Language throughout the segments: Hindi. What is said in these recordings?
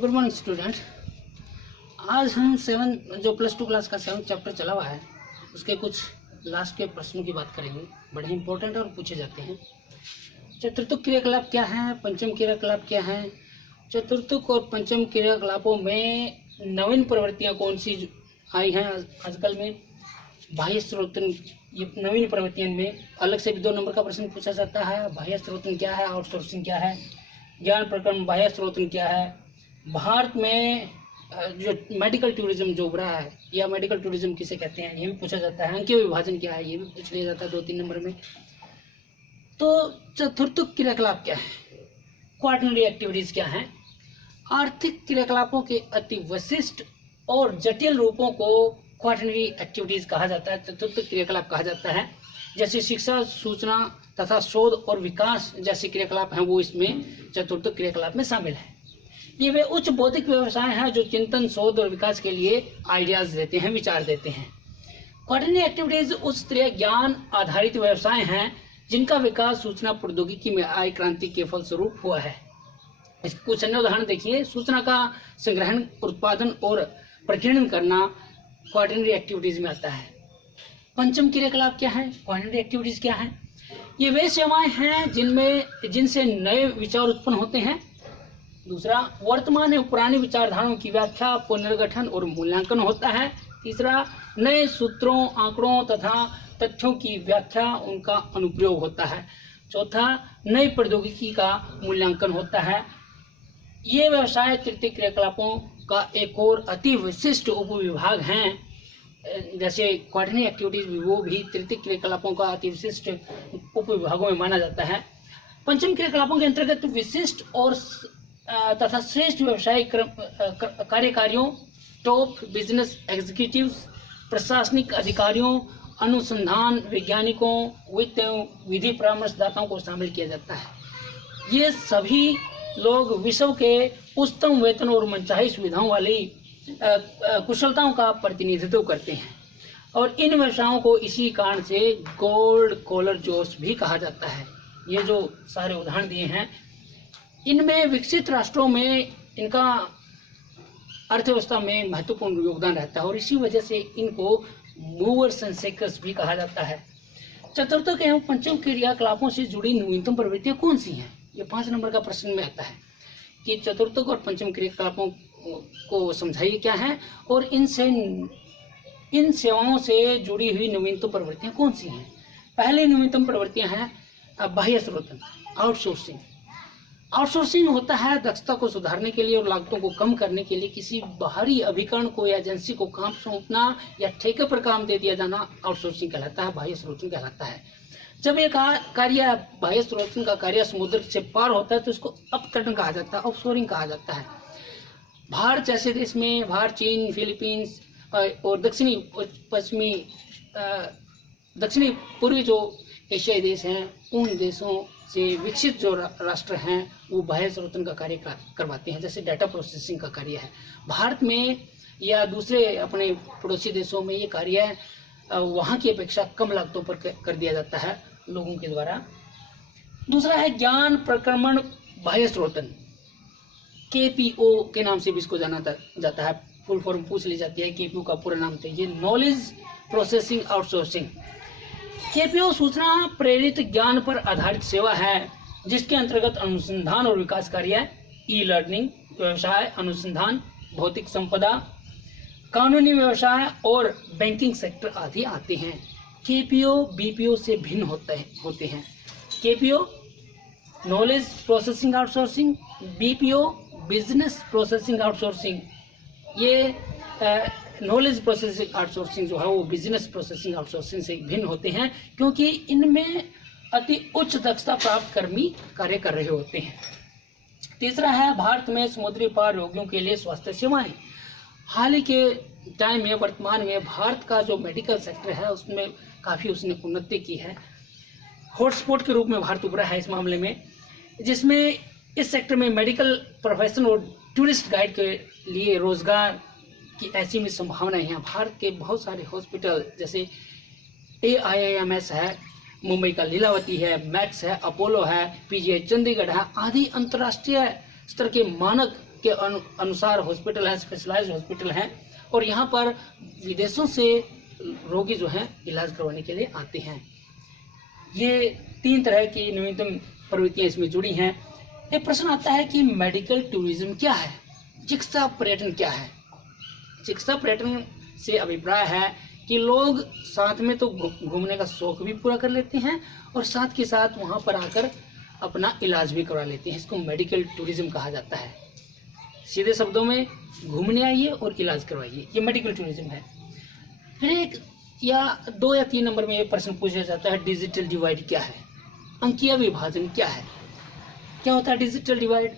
Good morning student. आज हम जो प्लस 2 क्लास का 7th चैप्टर चला हुआ है उसके कुछ लास्ट के प्रश्नों की बात करेंगे। बड़े इंपॉर्टेंट और पूछे जाते हैं। चतुर्थक क्रियाकलाप क्या है, पंचम क्रियाकलाप क्या है। चतुर्थक और पंचम क्रियाकलापों में नवीन प्रवृत्तियां कौन सी आई हैं आजकल में। बाह्य स्रोतन, ये नवीन प्रवृत्तियों में अलग से भी 2 नंबर का प्रश्न पूछा जाता है। बाह्य स्रोतन क्या है, आउटसोर्सिंग क्या है। ज्ञान प्रकरण बाह्य स्रोतन क्या है। भारत में जो मेडिकल टूरिज्म जो उभरा है या मेडिकल टूरिज्म किसे कहते हैं ये भी पूछा जाता है। अंकीय विभाजन क्या है ये भी पूछ लिया जाता है 2-3 नंबर में। तो चतुर्थक क्रियाकलाप क्या है, क्वार्टरनरी एक्टिविटीज क्या है। आर्थिक क्रियाकलापों के अति विशिष्ट और जटिल रूपों को क्वार्टरनरी एक्टिविटीज कहा जाता है, चतुर्थक क्रियाकलाप कहा जाता है। जैसे शिक्षा, सूचना तथा शोध और विकास जैसे क्रियाकलाप हैं वो इसमें चतुर्थक क्रियाकलाप में शामिल है। ये वे उच्च बौद्धिक व्यवसाय हैं जो चिंतन, शोध और विकास के लिए आइडियाज देते हैं, विचार देते हैं। क्वार्टरनरी एक्टिविटीज उच्च स्तरीय ज्ञान आधारित व्यवसाय हैं जिनका विकास सूचना प्रौद्योगिकी में आई क्रांति के फलस्वरूप हुआ है। इसके कुछ अन्य उदाहरण देखिए। सूचना का संग्रहण, उत्पादन और प्रकीर्णन करना क्वार्टरनरी एक्टिविटीज में आता है। पंचम क्रियाकलाप क्या है, क्वार्टरनरी एक्टिविटीज क्या है। ये वे सेवाएं हैं जिनसे नए विचार उत्पन्न होते हैं। दूसरा, वर्तमान एवं पुरानी विचारधाराओं की व्याख्या, पुनर्गठन और मूल्यांकन होता है। तीसरा, नए सूत्रों, आंकड़ों तथा तथ्यों की व्याख्या, उनका अनुप्रयोग होता है। चौथा, नई प्रौद्योगिकी का मूल्यांकन होता है। ये व्यवसाय तृतीय क्रियाकलापों का एक और अति विशिष्ट उपविभाग हैं। जैसे क्वार्टरनरी एक्टिविटीज वो भी तृतीय क्रियाकलापों का अति विशिष्ट उपविभागों में माना जाता है। पंचम क्रियाकलापों के अंतर्गत विशिष्ट और तथा श्रेष्ठ व्यवसायिक कार्यकारियों, टॉप बिजनेस एग्जीक्यूटिव्स, प्रशासनिक अधिकारियों, अनुसंधान वैज्ञानिकों, वित्त एवं विधि परामर्शदाताओं को शामिल किया जाता है। ये सभी लोग विश्व के उच्चतम वेतन और मनचाही सुविधाओं वाली कुशलताओं का प्रतिनिधित्व करते हैं और इन व्यवसायों को इसी कारण से गोल्ड कॉलर जॉब्स भी कहा जाता है। ये जो सारे उदाहरण दिए हैं इनमें विकसित राष्ट्रों में इनका अर्थव्यवस्था में महत्वपूर्ण योगदान रहता है और इसी वजह से इनको मूवर्स एंड शेकर्स भी कहा जाता है। चतुर्थक एवं पंचम क्रियाकलापों से जुड़ी नवीनतम प्रवृत्तियां कौन सी हैं, ये 5 नंबर का प्रश्न में आता है कि चतुर्थक और पंचम क्रियाकलापों को समझाइए क्या है और इन सेवाओं से जुड़ी हुई नवीनतम प्रवृत्तियां कौन सी हैं। पहले नवीनतम प्रवृत्तियां हैं बाह्य स्रोतन, आउटसोर्सिंग। आउटसोर्सिंग होता है दक्षता को सुधारने के लिए और लागतों को कम करने के लिए किसी बाहरी अभिकरण को या एजेंसी को काम सौंपना या ठेके पर काम दे दिया जाना आउटसोर्सिंग कहलाता है, बाह्य स्रोतन कहलाता है। जब एक कार्य बाह्य स्रोतन का कार्य समुद्र से पार होता है तो इसको अपतटन कहा जाता है, ऑफशोरिंग कहा जाता है। भारत जैसे देश में, भारत, चीन, फिलीपींस और दक्षिणी पूर्वी जो एशियाई देश हैं उन देशों से विकसित जो राष्ट्र हैं वो बाह्य स्रोतन का कार्य करवाते हैं। जैसे डाटा प्रोसेसिंग का कार्य है भारत में या दूसरे अपने पड़ोसी देशों में, ये कार्य वहाँ की अपेक्षा कम लागतों पर कर दिया जाता है लोगों के द्वारा। दूसरा है ज्ञान प्रक्रमण बाह्य स्रोतन, KPO के नाम से भी इसको जाना जाता है। फुल फॉर्म पूछ ली जाती है, KPO का पूरा नाम था। ये नॉलेज प्रोसेसिंग आउटसोर्सिंग। KPO सूचना प्रेरित ज्ञान पर आधारित सेवा है जिसके अंतर्गत अनुसंधान और विकास कार्य, ई लर्निंग, व्यवसाय अनुसंधान, भौतिक संपदा, कानूनी व्यवसाय और बैंकिंग सेक्टर आदि आते हैं। KPO BPO से भिन्न होते हैं। KPO knowledge processing outsourcing, BPO business processing outsourcing. ये नॉलेज प्रोसेसिंग आउटसोर्सिंग जो है वो बिजनेस प्रोसेसिंग आउटसोर्सिंग से भिन्न होते हैं क्योंकि इनमें अति उच्च दक्षता प्राप्त कर्मी कार्य कर रहे होते हैं। तीसरा है भारत में समुद्री पार रोगियों के लिए स्वास्थ्य सेवाएं। हाल ही के टाइम में, वर्तमान में भारत का जो मेडिकल सेक्टर है उसमें काफ़ी उसने उन्नति की है। हॉटस्पॉट के रूप में भारत उभरा है इस मामले में, जिसमें इस सेक्टर में मेडिकल प्रोफेशन और टूरिस्ट गाइड के लिए रोजगार की ऐसी भी संभावनाएं हैं। भारत के बहुत सारे हॉस्पिटल जैसे AIIMS है, मुंबई का लीलावती है, मैक्स है, अपोलो है, PGI चंडीगढ़ है आदि अंतर्राष्ट्रीय स्तर के मानक के अनुसार हॉस्पिटल है, स्पेशलाइज्ड हॉस्पिटल हैं, और यहाँ पर विदेशों से रोगी जो हैं इलाज करवाने के लिए आते हैं। ये 3 तरह की न्यूनतम प्रवृत्तियाँ इसमें जुड़ी हैं। एक प्रश्न आता है कि मेडिकल टूरिज्म क्या है, चिकित्सा पर्यटन क्या है। चिकित्सा पर्यटन से अभिप्राय है कि लोग साथ में तो घूमने का शौक भी पूरा कर लेते हैं और साथ के साथ वहाँ पर आकर अपना इलाज भी करवा लेते हैं। इसको मेडिकल टूरिज्म कहा जाता है। सीधे शब्दों में घूमने आइए और इलाज करवाइए, ये मेडिकल टूरिज्म है। फिर 1 या 2 या 3 नंबर में ये प्रश्न पूछा जाता है, डिजिटल डिवाइड क्या है, अंकीय विभाजन क्या है। क्या होता है डिजिटल डिवाइड?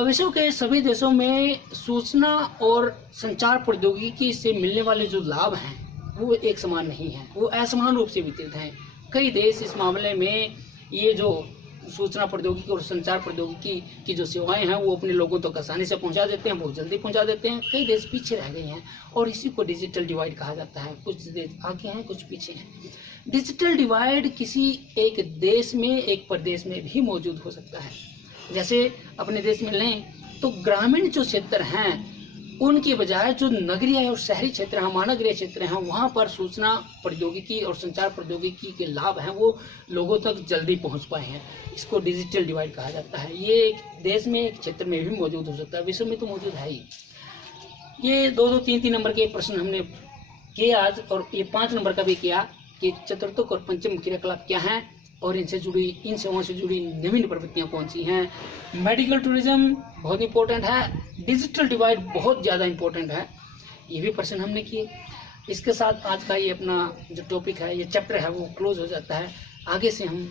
विश्व के सभी देशों में सूचना और संचार प्रौद्योगिकी से मिलने वाले जो लाभ हैं वो एक समान नहीं हैं, वो असमान रूप से वितरित हैं। कई देश इस मामले में ये जो सूचना प्रौद्योगिकी और संचार प्रौद्योगिकी की जो सेवाएं हैं वो अपने लोगों तक आसानी से पहुंचा देते हैं, बहुत जल्दी पहुंचा देते हैं। कई देश पीछे रह गए हैं और इसी को डिजिटल डिवाइड कहा जाता है। कुछ देश आगे हैं, कुछ पीछे हैं। डिजिटल डिवाइड किसी एक देश में, एक प्रदेश में भी मौजूद हो सकता है। जैसे अपने देश में लें तो ग्रामीण जो क्षेत्र हैं उनकी बजाय जो नगरीय और शहरी क्षेत्र हैं, महानगरीय क्षेत्र हैं, वहाँ पर सूचना प्रौद्योगिकी और संचार प्रौद्योगिकी के लाभ हैं वो लोगों तक जल्दी पहुँच पाए हैं। इसको डिजिटल डिवाइड कहा जाता है। ये एक देश में, एक क्षेत्र में भी मौजूद हो सकता है, विश्व में तो मौजूद है ही। ये 2-2, 3-3 नंबर के प्रश्न हमने किए आज, और ये 5 नंबर का भी किया कि चतुर्थक और पंचम क्रियाकलाप क्या हैं और इनसे जुड़ी, इन सेवाओं से जुड़ी नवीन प्रवृत्तियाँ कौन सी हैं। मेडिकल टूरिज्म बहुत इंपॉर्टेंट है, डिजिटल डिवाइड बहुत ज़्यादा इंपॉर्टेंट है, ये भी प्रश्न हमने किए। इसके साथ आज का ये अपना जो टॉपिक है, ये चैप्टर है, वो क्लोज हो जाता है। आगे से हम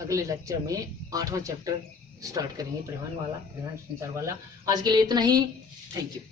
अगले लेक्चर में 8वां चैप्टर स्टार्ट करेंगे, परिवहन वाला, परिवहन संचार वाला। आज के लिए इतना ही। Thank you.